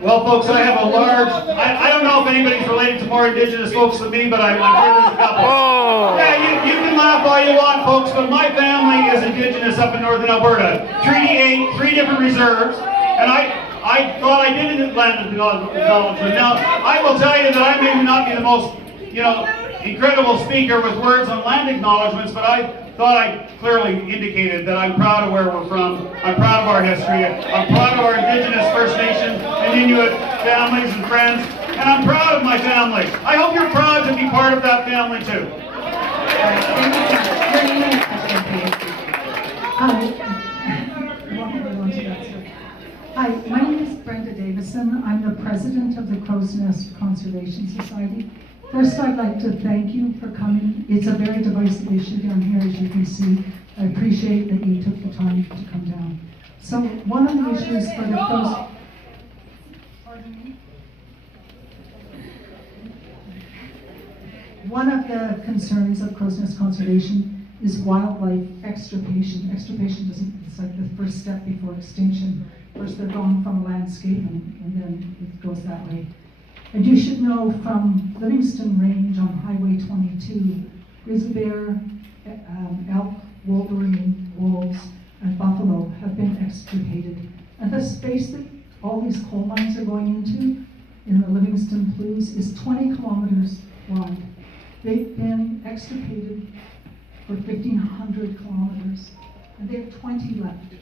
Well, folks, I have a large, I don't know if anybody's related to more Indigenous folks than me, but I'm sure there's a couple. Oh. Yeah, you can laugh all you want, folks, but my family is Indigenous up in northern Alberta. Treaty 8, 3 different reserves, and I thought I did land acknowledgement. Now, I will tell you that I may not be the most, incredible speaker with words on land acknowledgements, but I thought I clearly indicated that I'm proud of where we're from, I'm proud of our history, I'm proud of our Indigenous First Nation and Inuit families and friends, and I'm proud of my family. I hope you're proud to be part of that family too. Hi, my name is Brenda Davison. I'm the president of the Crow's Nest Conservation Society. First, I'd like to thank you for coming. It's a very divisive issue down here, as you can see. I appreciate that you took the time to come down. So, one of the issues for the Crow's... One of the concerns of Crow's Nest Conservation is wildlife extirpation. Extirpation it's like the first step before extinction. First, they're gone from the landscape, and then it goes that way. And you should know from Livingston Range on Highway 22, grizzly bear, elk, wolverine, wolves, and buffalo have been extirpated. And the space that all these coal mines are going into in the Livingston Ploughs is 20 kilometers wide. They've been extirpated for 1,500 kilometers, and they have 20 left.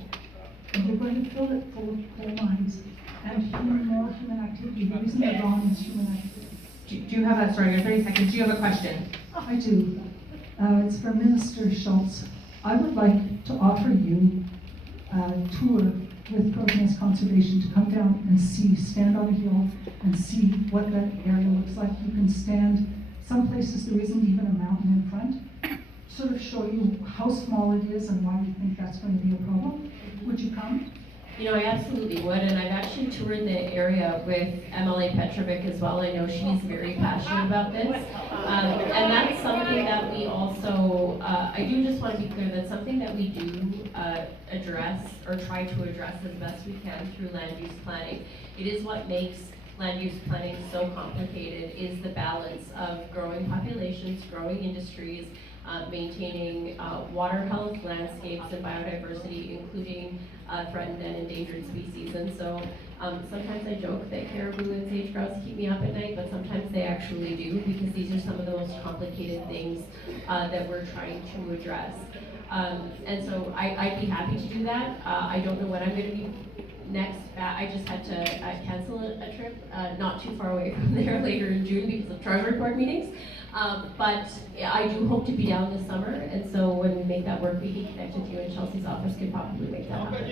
And they're going to fill it full of coal mines and more human activity. The reason they're gone is human activity. Do you have that? Sorry, 30 seconds. Do you have a question? I do. It's for Minister Schultz. I would like to offer you a tour with Crow's Nest Conservation to come down and stand on a hill and see what that area looks like. You can stand, some places there isn't even a mountain in front, sort of show you how small it is and why we think that's going to be a problem. Would you come? I absolutely would, and I've actually toured the area with MLA Petrovic as well. I know she's very passionate about this, and that's something that we also, I do just want to be clear, that's something that we do address, or try to address as best we can through land use planning. It is what makes land use planning so complicated, is the balance of growing populations, growing industries, maintaining water health, landscapes, and biodiversity, including threatened and endangered species. And so sometimes I joke that caribou and sage grouse keep me up at night, but sometimes they actually do, because these are some of the most complicated things that we're trying to address. And so I'd be happy to do that. I don't know when I'm going to be next. I just had to cancel a trip not too far away from there later in June because of Treasury Board meetings. But I do hope to be down this summer, and so when we make that work, we can connect with you, and Chelsea's office could probably make that happen.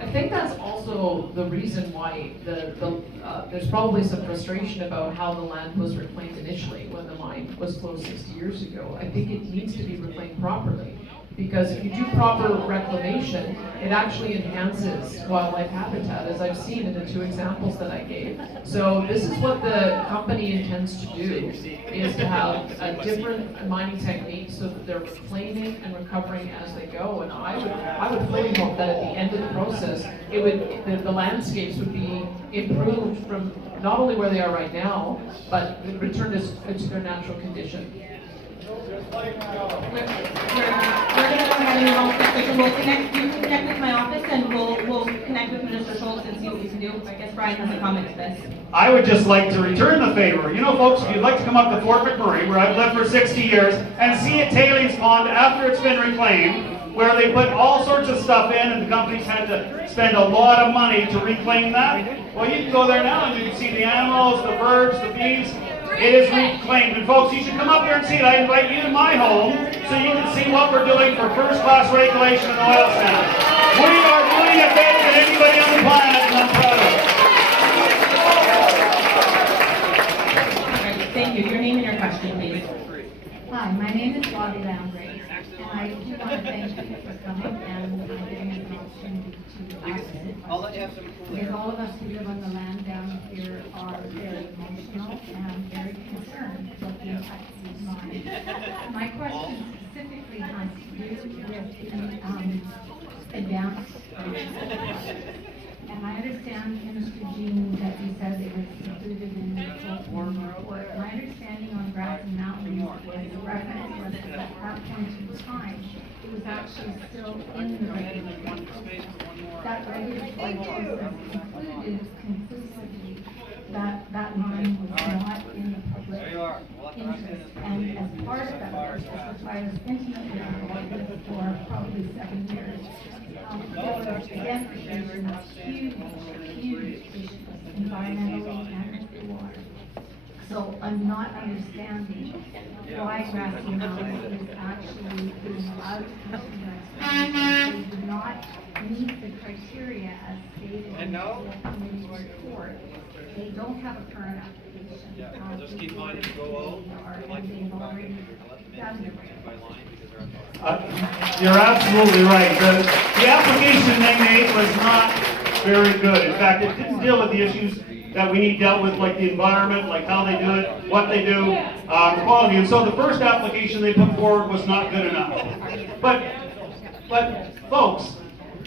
I think that's also the reason why there's probably some frustration about how the land was reclaimed initially when the mine was closed 60 years ago. I think it needs to be reclaimed properly, because if you do proper reclamation, it actually enhances wildlife habitat, as I've seen in the 2 examples that I gave. So this is what the company intends to do, is to have a different mining technique so that they're reclaiming and recovering as they go. And I would fully hope that at the end of the process, the landscapes would be improved from not only where they are right now, but return to their natural condition. We're going to go ahead and we'll connect. You can connect with my office, and we'll connect with Minister Schultz and see what we can do. I guess Brian has a comment to this. I would just like to return the favor. Folks, if you'd like to come up to Fort McMurray, where I've lived for 60 years, and see a tailings pond after it's been reclaimed, where they put all sorts of stuff in, and the companies had to spend a lot of money to reclaim that. Well, you can go there now and you can see the animals, the birds, the bees. It is reclaimed. And folks, you should come up here and see it. I invite you to my home so you can see what we're doing for first-class regulation in oil sands. We are doing it better than anybody on the planet, and I'm proud of it. Thank you. Your name and your question, please. Hi, my name is Bobby Lambrey, and I do want to thank you for coming and giving us an opportunity to ask this question. Because all of us who live on the land down here are very emotional and very concerned about the impact of these mines. My question specifically has to do with the dance. And I understand, Minister Jean, that you said it was included in the full report. My understanding on Grassy Mountain was the reference was that at that point in time, it was actually still in the regulatory process. That regulatory process concluded conclusively that that mine was not in the public interest. And as part of that process, which I was intimately involved with for probably 7 years, there was identification of huge issues, environmentally and with the water. So I'm not understanding why Grassy Mountain is actually being allowed to continue exploration. They do not meet the criteria as stated in the committee's report. They don't have a current application. Just keep mine to go out. And they've already done the You're absolutely right. The application they made was not very good. In fact, it didn't deal with the issues that we need dealt with, like the environment, like how they do it, what they do, quality. And so the first application they put forward was not good enough. But folks,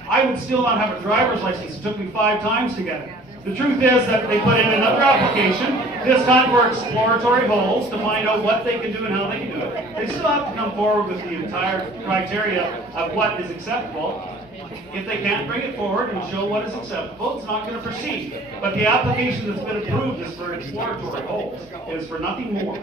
I would still not have a driver's license. It took me 5 times to get it. The truth is that they put in another application, this time for exploratory holes to find out what they can do and how they can do it. They still have to come forward with the entire criteria of what is acceptable. If they can't bring it forward and show what is acceptable, it's not going to proceed. But the application that's been approved is for exploratory holes. It is for nothing more.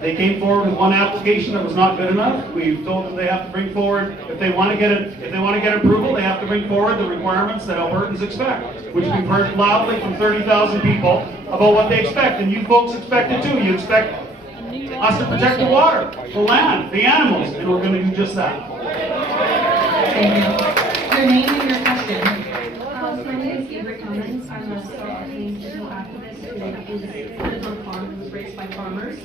They came forward with one application that was not good enough. We've told them they have to bring forward, if they want to get approval, they have to bring forward the requirements that Albertans expect, which we've heard loudly from 30,000 people about what they expect, and you folks expect it too. You expect us to protect the water, the land, the animals, and we're going to do just that. Thank you. Your name and your question. My name is Gabriel Cummins. I'm a self-proclaimed digital activist who lives on a farm and was raised by farmers.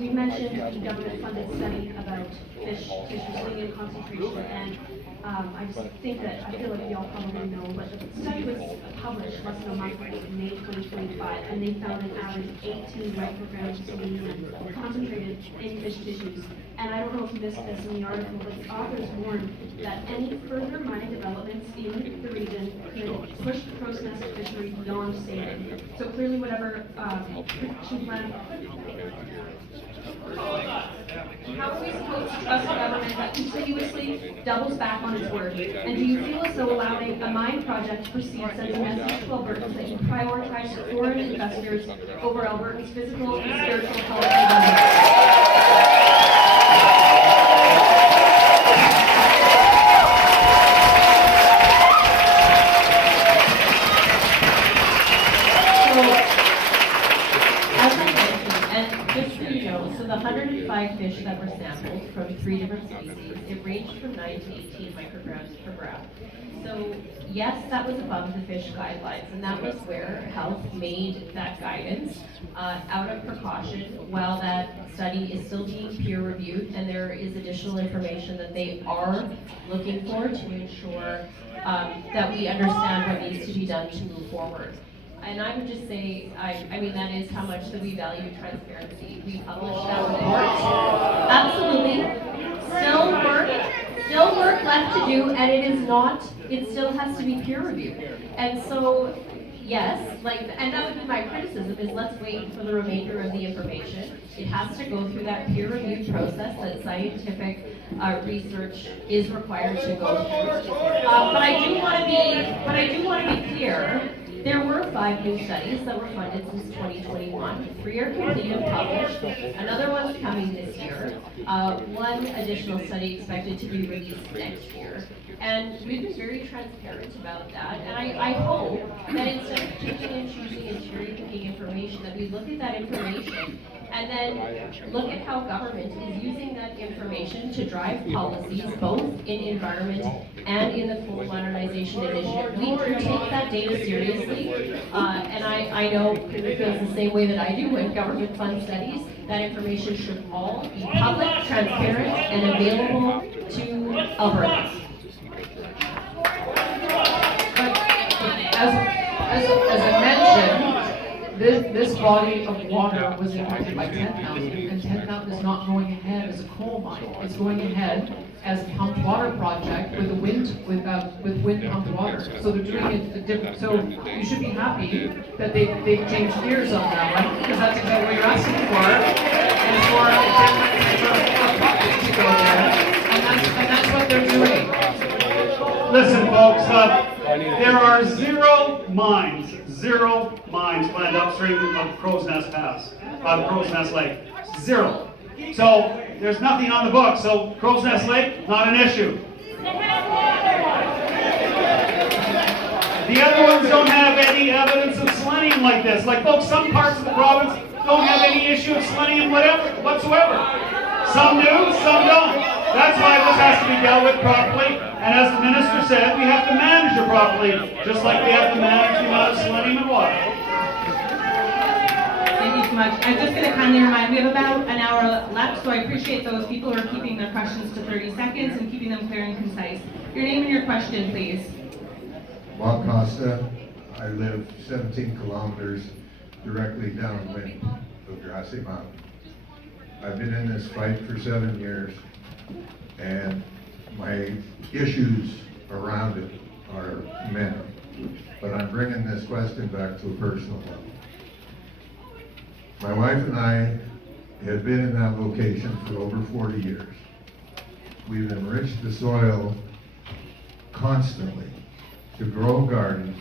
We mentioned the government-funded study about fish resilient and concentration, and I just think that, I feel like you all probably know, but the study was published less than a month ago, in May 2025, and they found an average of 18 micrograms of selenium concentrated in fish tissues. And I don't know if you missed this in the article, but the authors warned that any further mining developments in the region could push the crow's nest fishery beyond saving. So clearly whatever production plan. How are we supposed to trust a government that continuously doubles back on its word? And do you feel as though allowing a mine project to proceed sends a message to Albertans that you prioritize foreign investors over Albertans' physical and spiritual health and wellness? So the 105 fish that were sampled from 3 different species, it ranged from 9 to 18 micrograms per gram. So yes, that was above the fish guidelines, and that was where health made that guidance out of precaution while that study is still being peer reviewed, and there is additional information that they are looking for to ensure that we understand what needs to be done to move forward. And I would just say, I mean, that is how much that we value transparency. We published that report. Absolutely. Still work left to do, and it still has to be peer reviewed. And so, yes, and that would be my criticism, is let's wait for the remainder of the information. It has to go through that peer review process that scientific research is required to go through. But I do want to be clear. There were 5 new studies that were funded since 2021. 3 are complete and published. Another one's coming this year. 1 additional study expected to be released next year. And we've been very transparent about that. And I hope that instead of picking and choosing and cherry-picking information, that we look at that information and then look at how government is using that information to drive policies, both in environment and in the coal modernization initiative. We can take that data seriously, and I know it feels the same way that I do when government funds studies. That information should all be public, transparent, and available to Albertans. As I mentioned, this body of water was impacted by 10,000, and 10,000 is not going ahead as a coal mine. It's going ahead as a pumped water project with wind pumped water. So they're doing it a different. So you should be happy that they've changed gears on that one, because that's exactly what you're asking for. And for a project to go there, and that's what they're doing. Listen, folks, there are zero mines planned upstream of Crow's Nest Crow's Nest Lake. Zero. So there's nothing on the book. So Crow's Nest Lake, not an issue. The other ones don't have any evidence of selenium like this. Like, folks, some parts of the province don't have any issue of selenium whatsoever. Some do, some don't. That's why this has to be dealt with properly. And as the minister said, we have to manage it properly, just like we have to manage the amount of selenium in water. Thank you so much. I'm just going to kindly remind, we have about an hour left, so I appreciate those people who are keeping their questions to 30 seconds and keeping them clear and concise. Your name and your question, please. Bob Costa. I live 17 kilometers directly downwind of Grassy Mountain. I've been in this fight for 7 years, and my issues around it are many. But I'm bringing this question back to a personal level. My wife and I have been in that location for over 40 years. We've enriched the soil constantly to grow a garden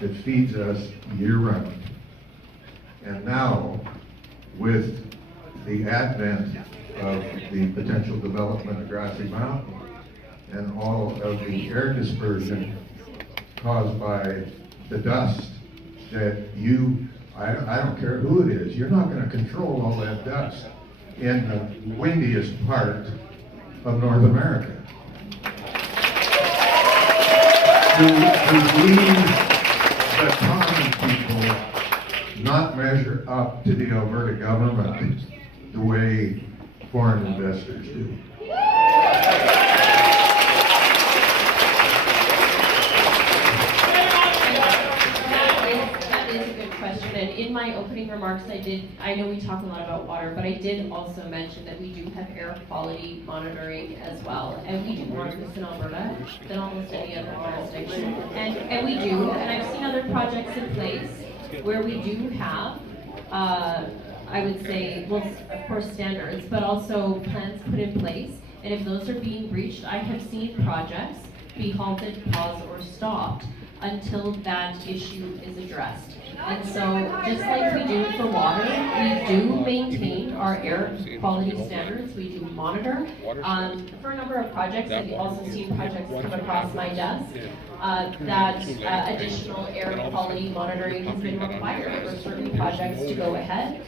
that feeds us year-round. And now, with the advent of the potential development of Grassy Mountain and all of the air dispersion caused by the dust that I don't care who it is, you're not going to control all that dust in the windiest part of North America. To leave the common people not measure up to the Alberta government the way foreign investors do. That is a good question, and in my opening remarks I know we talk a lot about water, but I did also mention that we do have air quality monitoring as well, and we do more of this in Alberta than almost any other jurisdiction, and we do, and I've seen other projects in place where we do have, I would say, well, of course standards, but also plans put in place, and if those are being breached, I have seen projects be halted, paused, or stopped until that issue is addressed. And so, just like we do for water, we do maintain our air quality standards, we do monitor. For a number of projects, I've also seen projects come across my desk that additional air quality monitoring has been required for certain projects to go ahead.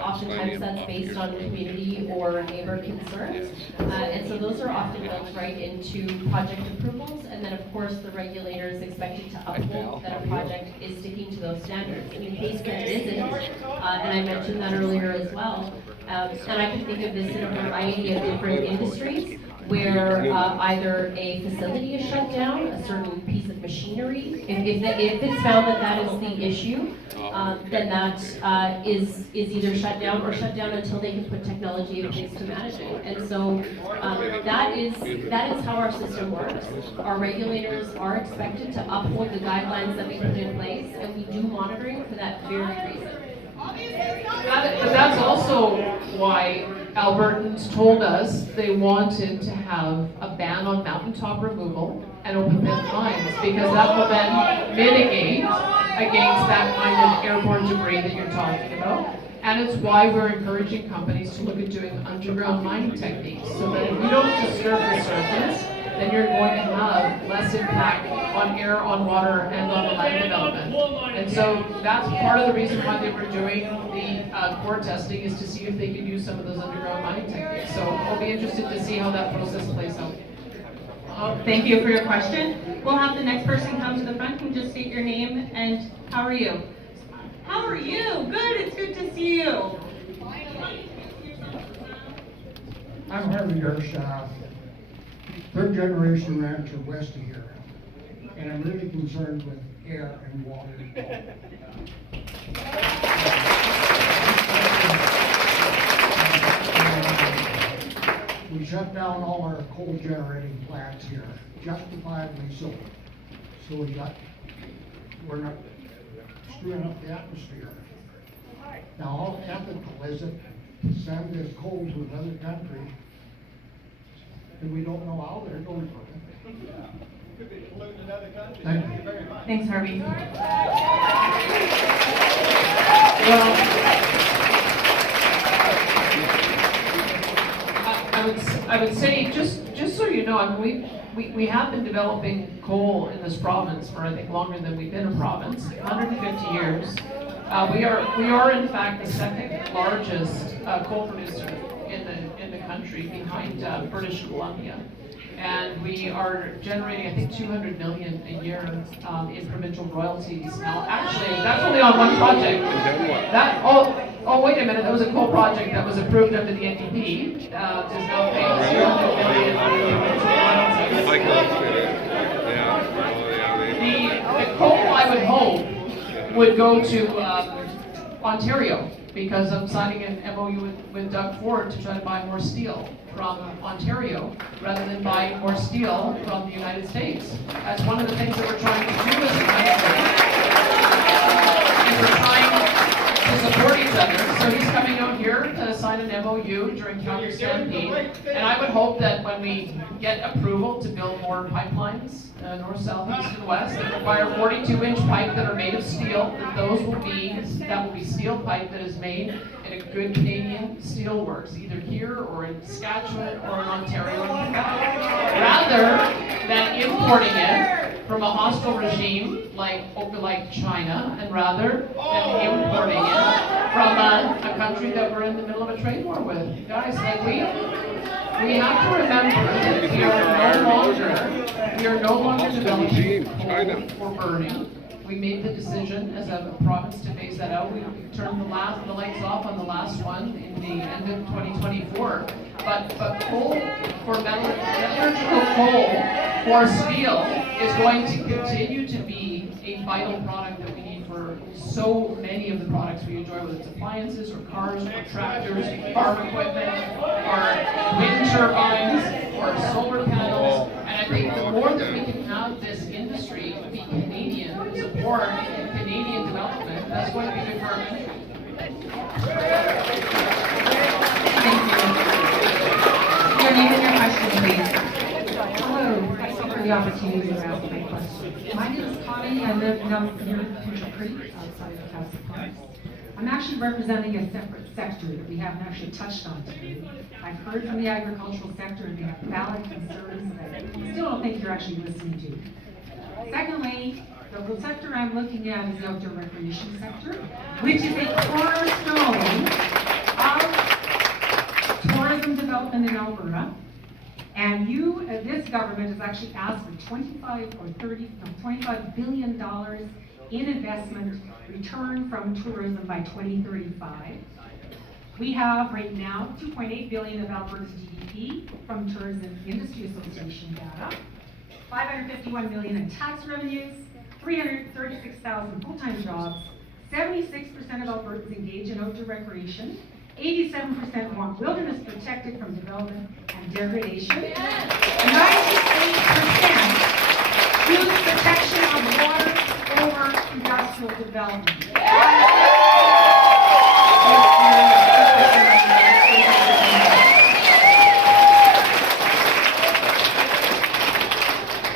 Oftentimes that's based on community or neighbor concerns. And so those are often built right into project approvals, and then of course the regulator is expected to uphold that a project is sticking to those standards. And in case that it isn't, and I mentioned that earlier as well, and I can think of this in a variety of different industries, where either a facility is shut down, a certain piece of machinery, if it's found that that is the issue, then that is either shut down or shut down until they can put technology in place to manage it. And so that is how our system works. Our regulators are expected to uphold the guidelines that we put in place, and we do monitoring for that very reason. But that's also why Albertans told us they wanted to have a ban on mountaintop removal and open pit mines, because that will then mitigate against that kind of airborne debris that you're talking about. And it's why we're encouraging companies to look at doing underground mining techniques, so that if you don't disturb the surface, then you're going to have less impact on air, on water, and on the land development. And so that's part of the reason why they were doing the core testing, is to see if they could use some of those underground mining techniques. So I'll be interested to see how that process plays out. Thank you for your question. We'll have the next person come to the front and just state your name and how are you? How are you? Good, it's good to see you. I'm Harvey Gershaw, third generation rancher west of here, and I'm really concerned with air and water. shut down all our coal generating plants here, justifiably so. So we're not screwing up the atmosphere. Now, how ethical is it to send this coal to another country and we don't know how they're going for it? Could be polluting another country. Thank you. Thank you very much. Thanks, Harvey. I would say, just so you know, I mean, we have been developing coal in this province for, I think, longer than we've been a province, 150 years. We are in fact the second largest coal producer in the country, behind British Columbia. And we are generating, I think, 200 million a year in provincial royalties. Now, actually, that's only on one project. Oh, wait a minute, that was a coal project that was approved under the NDP. Is now paying 200 million in provincial royalties. The coal, I would hope, would go to Ontario, because I'm signing an MOU with Doug Ford to try to buy more steel from Ontario rather than buying more steel from the United States. That's one of the things that we're trying to do as a country. And we're trying to support each other. So he's coming out here to sign an MOU during Calgary Stampede. And I would hope that when we get approval to build more pipelines, north, south, east, and west, that require 42-inch pipe that are made of steel, that will be steel pipe that is made in a good Canadian steel works, either here or in Saskatchewan or in Ontario and Quebec, rather than importing it from a hostile regime like China, and rather than importing it from a country that we're in the middle of a trade war with. Guys, like we have to remember that we are no longer developing coal for burning. We made the decision as a province to phase that out. We turned the lights off on the last one in the end of 2024. But coal for metallurgical coal for steel is going to continue to be a vital product that we need for so many of the products we enjoy, whether it's appliances or cars or tractors, farm equipment, or wind turbines, or solar panels. And I think the more that we can have this industry be Canadian, support Canadian development, that's going to be good for our country. Your name and your question, please. Hello, thank you for the opportunity to ask my question. My name is Connie, I live down here in Future Creek, outside of Castle Park. I'm actually representing a separate sector that we haven't actually touched on today. I've heard from the agricultural sector and they have valid concerns that I still don't think you're actually listening to. Secondly, the sector I'm looking at is the outdoor recreation sector, which is a cornerstone of tourism development in Alberta. And this government has actually asked for $25 billion in investment return from tourism by 2035. We have right now $2.8 billion of Alberta's GDP from Tourism Industry Association data, $551 million in tax revenues, 336,000 full-time jobs, 76% of Albertans engage in outdoor recreation, 87% want wilderness protected from development and degradation, 98% choose protection of water over industrial development.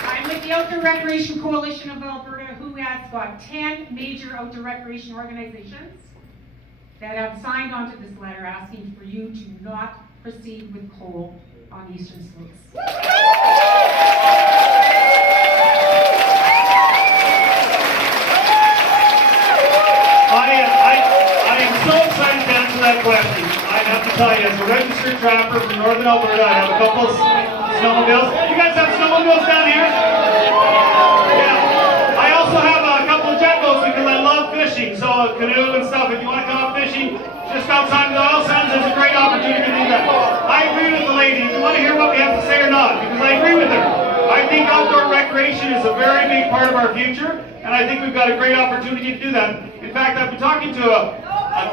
I'm with the Outdoor Recreation Coalition of Alberta, who has got 10 major outdoor recreation organizations that have signed on to this letter asking for you to not proceed with coal on eastern slopes. I am so excited to answer that question. I have to tell you, as a registered trapper from Northern Alberta, I have a couple of snowmobiles. You guys have snowmobiles down here? Yeah. I also have a couple of jet boats because I love fishing, so a canoe and stuff. If you want to come out fishing just outside of the oil sands, there's a great opportunity to do that. I agree with the lady. Do you want to hear what we have to say or not? Because I agree with her. I think outdoor recreation is a very big part of our future, and I think we've got a great opportunity to do that. In fact, I've been talking to a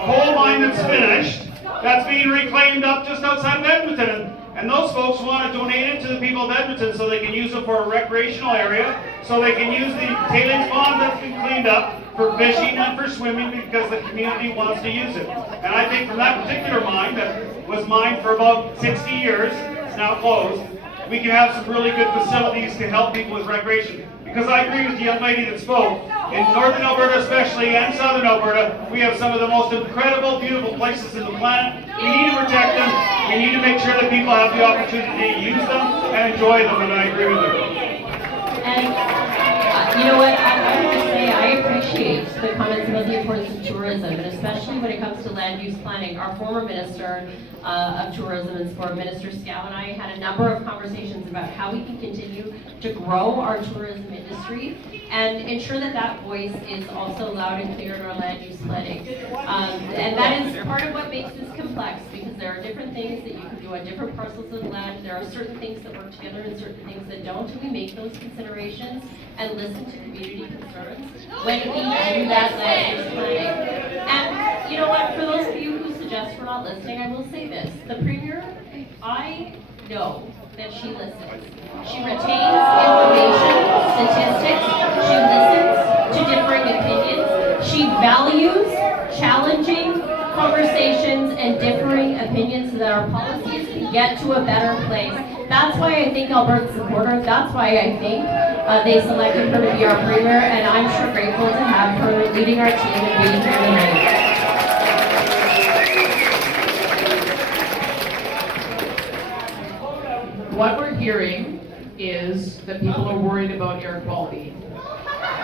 coal mine that's finished, that's being reclaimed up just outside of Edmonton, And those folks want to donate it to the people of Edmonton so they can use it for a recreational area, so they can use the tailings pond that's been cleaned up for fishing and for swimming because the community wants to use it. And I think from that particular mine that was mined for about 60 years, it's now closed, we can have some really good facilities to help people with recreation. Because I agree with the young lady that spoke, in northern Alberta especially, and southern Alberta, we have some of the most incredible, beautiful places in the planet. We need to protect them. We need to make sure that people have the opportunity to use them and enjoy them, and I agree with her. And you know what, I would just say I appreciate the comments about the importance of tourism, and especially when it comes to land use planning. Our former Minister of Tourism and Sport, Minister Scow, and I had a number of conversations about how we can continue to grow our tourism industry and ensure that that voice is also loud and clear in our land use planning. And that is part of what makes this complex, because there are different things that you can do on different parcels of land. There are certain things that work together and certain things that don't. And we make those considerations and listen to community concerns when we do that land use planning. And you know what, for those of you who suggest we're not listening, I will say this. The Premier, I know that she listens. She retains information, statistics, she listens to differing opinions, she values challenging conversations and differing opinions so that our policies can get to a better place. That's why I think Alberta's supporter, that's why I think they selected her to be our Premier, and I'm sure grateful to have her leading our team and being here tonight. What we're hearing is that people are worried about air quality.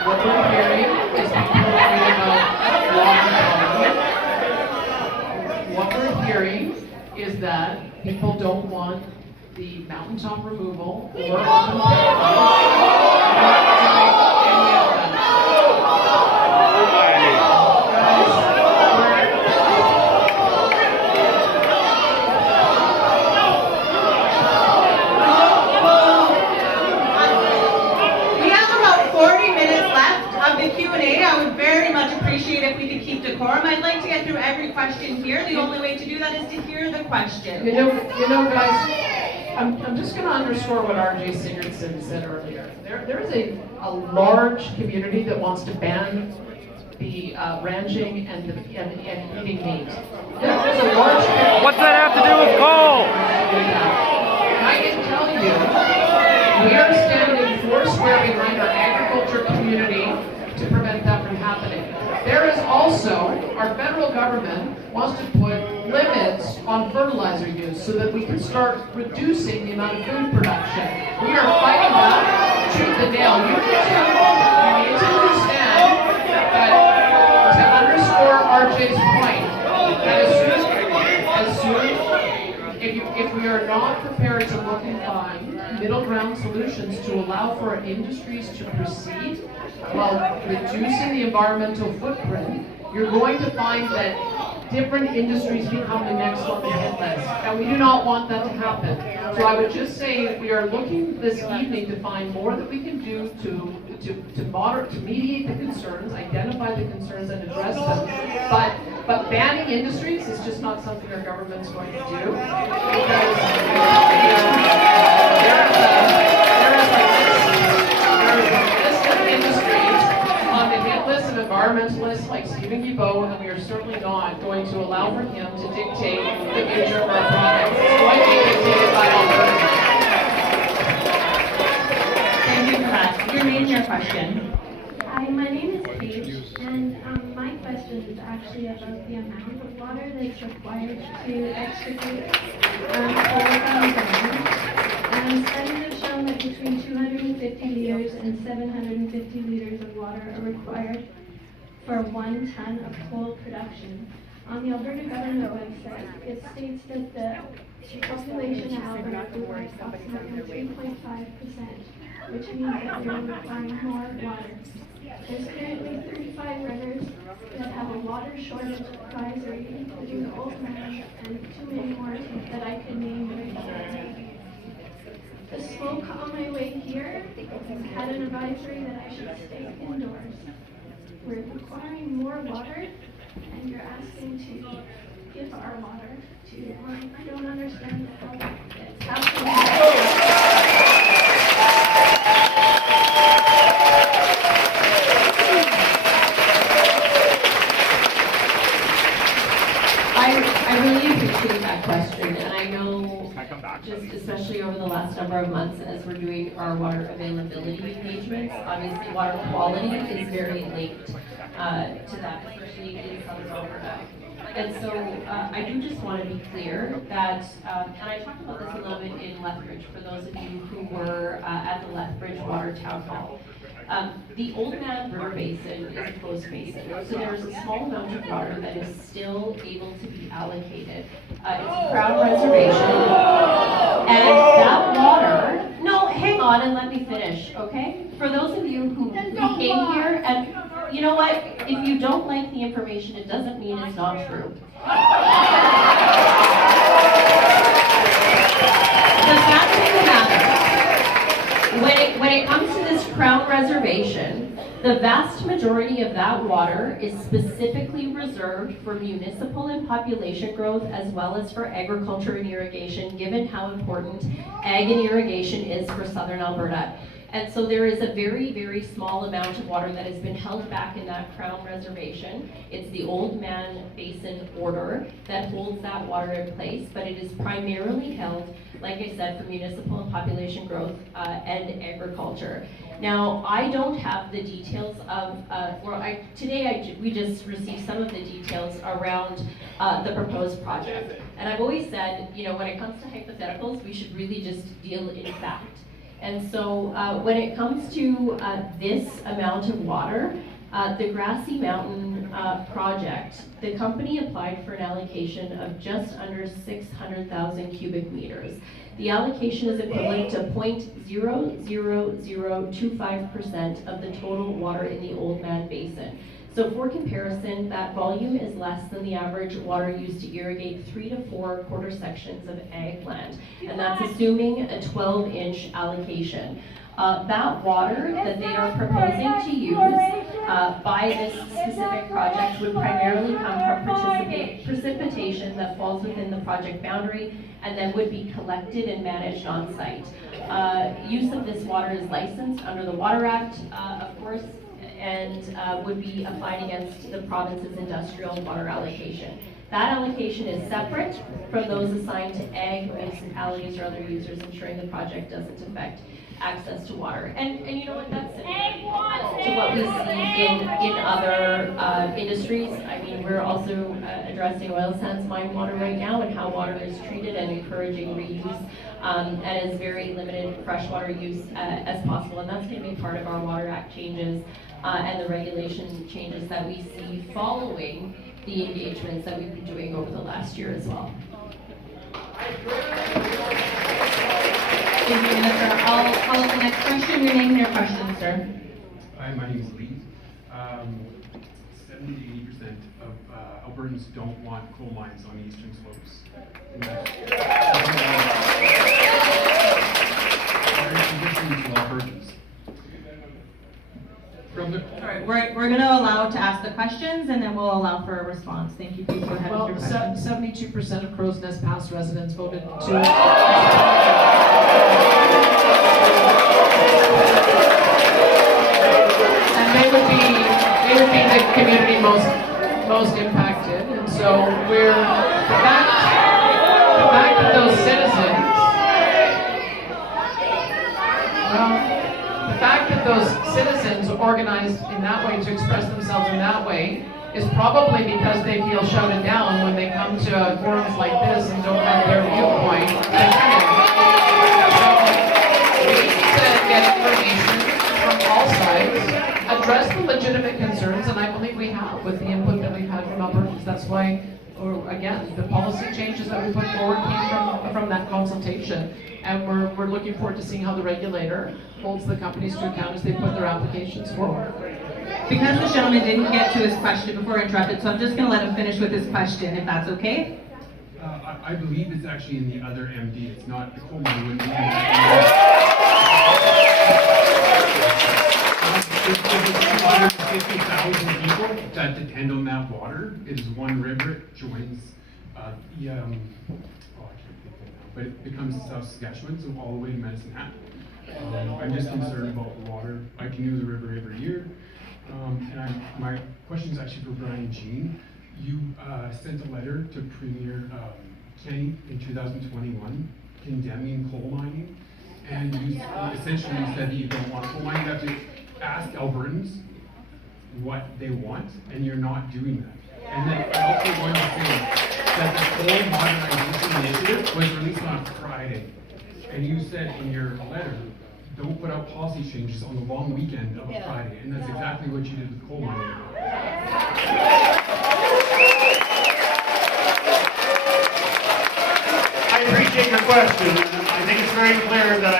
What we're hearing is people are worried about water quality. What we're hearing is that people don't want the mountaintop removal or open If we could keep decorum. I'd like to get through every question here. The only way to do that is to hear the question. You know, guys, I'm just going to underscore what R.J. Sigurdsson said earlier. There is a large community that wants to ban the ranching and eating meat. There's a large community. What's that have to do with coal? And I can tell you, we are standing foursquare behind our agriculture community to prevent that from happening. There is also, our federal government wants to put limits on fertilizer use so that we can start reducing the amount of food production. We are fighting that tooth and nail. You need to understand that, to underscore RJ's point, that if we are not prepared to look and find middle ground solutions to allow for industries to proceed while reducing the environmental footprint, you're going to find that different industries become the next on the hit list. And we do not want that to happen. So I would just say we are looking this evening to find more that we can do to mediate the concerns, identify the concerns and address them. But banning industries is just not something our government's going to do. Because there is a list of industries on the hit list of environmentalists like Stephen Guilbeault, and we are certainly not going to allow for him to dictate the future of our province. It's going to be dictated by Alberta. Thank you for that. Your name, your question. Hi, my name is Paige, and my question is actually about the amount of water that's required to extricate coal from the ground. Studies have shown that between 250 liters and 750 liters of water are required for 1 ton of coal production. On the Alberta government website, it states that the population of Alberta provides approximately 3.5%, which means that we are requiring more water. There's currently 35 rivers that have a water shortage advisory, including Old Man and too many more that I could name right now. The smoke on my way here had an advisory that I should stay indoors. We're requiring more water, and you're asking to give our water to mine? I don't understand how it's happening. I really appreciate that question, and I know, just especially over the last number of months as we're doing our water availability engagements, obviously water quality is very linked to that, especially in Southern Alberta. And so I do just want to be clear that, and I talked about this a little bit in Lethbridge, for those of you who were at the Lethbridge Water Town Hall. The Old Man River Basin is a closed basin, so there is a small amount of water that is still able to be allocated. It's a Crown reservation, and that water, no, hang on and let me finish, okay? For those of you who came here, and you know what, if you don't like the information, it doesn't mean it's not true. The fact of the matter, when it comes to this Crown reservation, the vast majority of that water is specifically reserved for municipal and population growth, as well as for agriculture and irrigation, given how important ag and irrigation is for Southern Alberta. And so there is a very, very small amount of water that has been held back in that Crown reservation. It's the Old Man Basin Order that holds that water in place, but it is primarily held, like I said, for municipal and population growth and agriculture. Now, I don't have the details of, we just received some of the details around the proposed project. And I've always said, you know, when it comes to hypotheticals, we should really just deal in fact. And so when it comes to this amount of water, the Grassy Mountain project, the company applied for an allocation of just under 600,000 cubic meters. The allocation is equivalent to 0.00025% of the total water in the Old Man Basin. So for comparison, that volume is less than the average water used to irrigate 3 to 4 quarter sections of ag land. And that's assuming a 12-inch allocation. That water that they are proposing to use by this specific project would primarily come from precipitation that falls within the project boundary and then would be collected and managed on site. Use of this water is licensed under the Water Act, of course, and would be applied against the province's industrial water allocation. That allocation is separate from those assigned to ag, municipalities, or other users, ensuring the project doesn't affect access to water. And you know what, that's similar to what we see in other industries. I mean, we're also addressing oil sands mine water right now and how water is treated and encouraging reuse and is very limited freshwater use as possible. And that's going to be part of our Water Act changes and the regulation changes that we see following the engagements that we've been doing over the last year as well. Thank you, Minister. I'll call up the next question. Your name and your question, sir. Hi, my name is Lee. 70 to 80% of Albertans don't want coal mines on the eastern slopes. What are conditions to Albertans? All right, we're going to allow to ask the questions, and then we'll allow for a response. Thank you. Please go ahead with your question. 72% of Crow's Nest past residents voted to. And they would be the community most impacted. And so the fact that those citizens, the fact that those citizens organized in that way to express themselves in that way is probably because they feel shouted down when they come to forums like this and don't have their viewpoint. So we need to get information from all sides, address the legitimate concerns, and I believe we have with the input that we've had from Albertans. That's why, again, the policy changes that we put forward came from that consultation. And we're looking forward to seeing how the regulator holds the companies to account as they put their applications forward. Because the gentleman didn't get to his question before I interrupted, so I'm just going to let him finish with his question, if that's okay. I believe it's actually in the other MD. It's not the coal mine. Wouldn't be in that There's 250,000 people that depend on that water. It is one river. It joins I can't think of it now, but it becomes South Saskatchewan, so all the way to Medicine Hat. I'm just concerned about the water. I canoe the river every year. My question is actually for Brian Jean. You sent a letter to Premier Kenny in 2021 condemning coal mining, and you essentially said that you don't want coal mining. You have to ask Albertans what they want, and you're not doing that. And then I also wanted to say that the coal modernization initiative was released on a Friday, and you said in your letter, don't put out policy changes on the long weekend of a Friday, and that's exactly what you did with coal mining. I appreciate your question. I think it's very clear that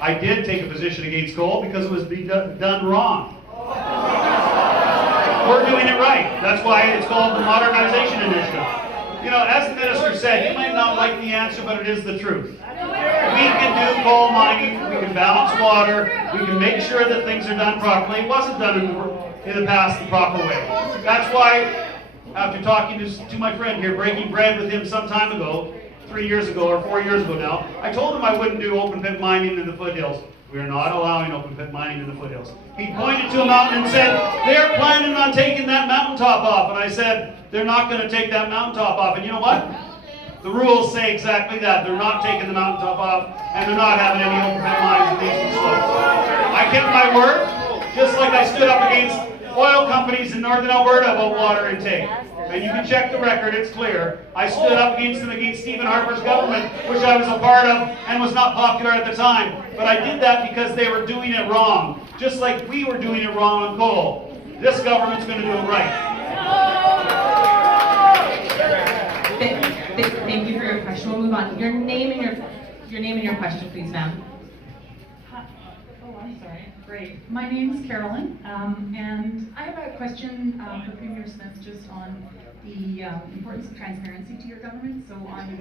I did take a position against coal because it was being done wrong. We're doing it right. That's why it's called the Modernization Initiative. You know, as the minister said, you might not like the answer, but it is the truth. We can do coal mining, we can balance water, we can make sure that things are done properly. It wasn't done in the past the proper way. That's why, after talking to my friend here, breaking bread with him some time ago, 3 years ago or 4 years ago now, I told him I wouldn't do open pit mining in the foothills. We are not allowing open pit mining in the foothills. He pointed to a mountain and said, they're planning on taking that mountaintop off. And I said, they're not going to take that mountaintop off. And you know what? The rules say exactly that. They're not taking the mountaintop off, and they're not having any open pit mines in the eastern slopes. I kept my word, just like I stood up against oil companies in northern Alberta about water intake. And you can check the record, it's clear. I stood up against them against Stephen Harper's government, which I was a part of and was not popular at the time. But I did that because they were doing it wrong, just like we were doing it wrong on coal. This government's going to do it right. Thank you for your question. We'll move on. Your name and your question, please, ma'am. Oh, I'm sorry. Great. My name is Carolyn, and I have a question for Premier Smith just on the importance of transparency to your government. So on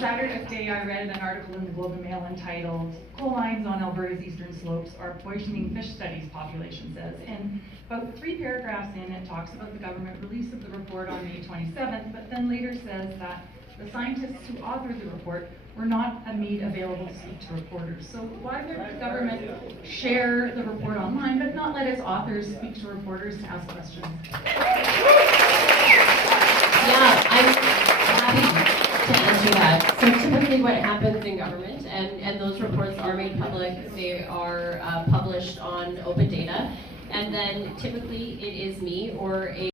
Saturday, I read an article in the Globe and Mail entitled "Coal Mines on Alberta's Eastern Slopes Are Poisoning Fish Studies," population says. And about 3 paragraphs in, it talks about the government release of the report on May 27th, but then later says that the scientists who authored the report were not made available to speak to reporters. So why would the government share the report online, but not let its authors speak to reporters to ask questions? Yeah, I'm happy to answer that. So typically what happens in government, and those reports are made public, they are published on open data, and then typically it is me or a